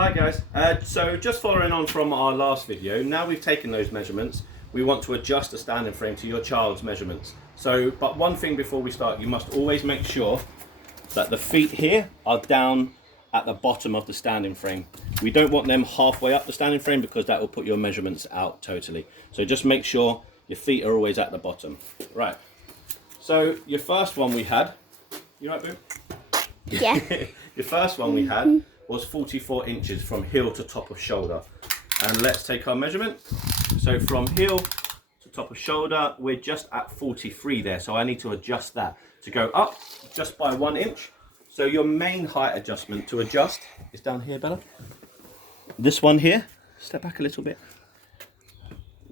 Hi guys, so just following on from our last video, now we've taken those measurements, we want to adjust the standing frame to your child's measurements. But one thing before we start, you must always make sure that the feet here are down at the bottom of the standing frame. We don't want them halfway up the standing frame because that will put your measurements out totally. So just make sure your feet are always at the bottom. Right, so your first one we had, you right, Boo? Yeah. Your first one we had was 44 inches from heel to top of shoulder. And let's take our measurement. So from heel to top of shoulder, we're just at 43 there. So I need to adjust that to go up just by 1 inch. So your main height adjustment to adjust is down here, Bella. This one here, step back a little bit.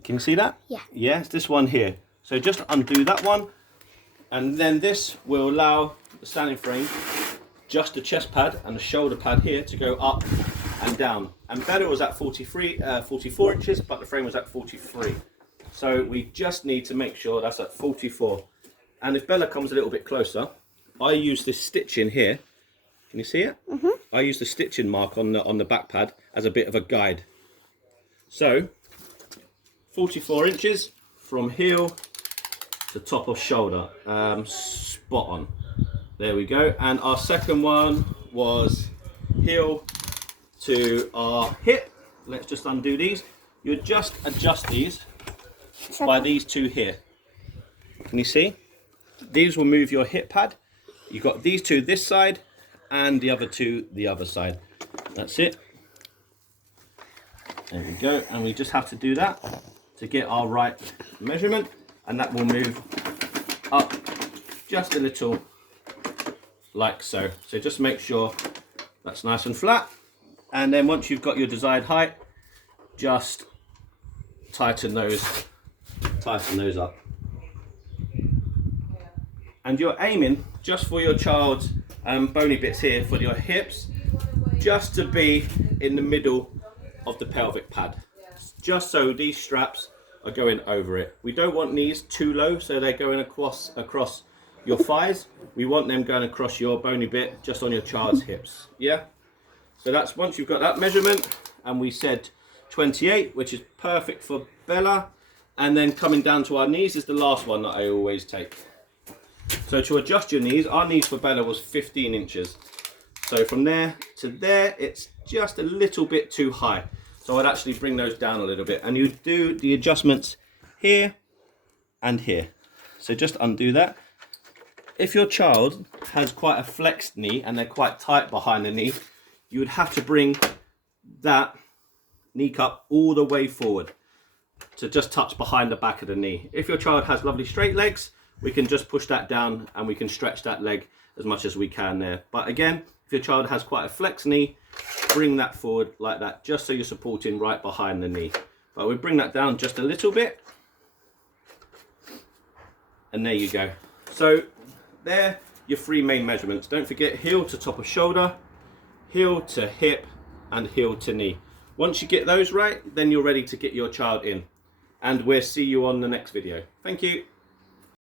Can you see that? Yeah. Yes, this one here. So just undo that one. And then this will allow the standing frame, just the chest pad and the shoulder pad here to go up and down. And Bella was at 44 inches, but the frame was at 43. So we just need to make sure that's at 44. And if Bella comes a little bit closer, I use this stitching here. Can you see it? Mm-hmm. I use the stitching mark on the back pad as a bit of a guide. So 44 inches from heel to top of shoulder, spot on. There we go. And our second one was heel to our hip. Let's just undo these. You just adjust these by these two here. Can you see? These will move your hip pad. You've got these two this side and the other two the other side. That's it. There we go. And we just have to do that to get our right measurement, and that will move up just a little like so. So just make sure that's nice and flat, and then once you've got your desired height, just tighten those up. And you're aiming just for your child's bony bits here for your hips, just to be in the middle of the pelvic pad, just so these straps are going over it. We don't want knees too low so they're going across your thighs. We want them going across your bony bit just on your child's hips. Yeah, so that's once you've got that measurement, and we said 28, which is perfect for Bella, and then coming down to our knees is the last one that I always take. So to adjust your knees, our knees for Bella was 15 inches. So from there to there, it's just a little bit too high. So I'd actually bring those down a little bit, and you do the adjustments here and here. So just undo that. If your child has quite a flexed knee and they're quite tight behind the knee, you would have to bring that knee cup all the way forward to just touch behind the back of the knee. If your child has lovely straight legs, we can just push that down and we can stretch that leg as much as we can there. But again, if your child has quite a flexed knee, bring that forward like that, just so you're supporting right behind the knee. But we bring that down just a little bit, and there you go. So there, your three main measurements. Don't forget heel to top of shoulder, heel to hip, and heel to knee. Once you get those right, then you're ready to get your child in. And we'll see you on the next video. Thank you.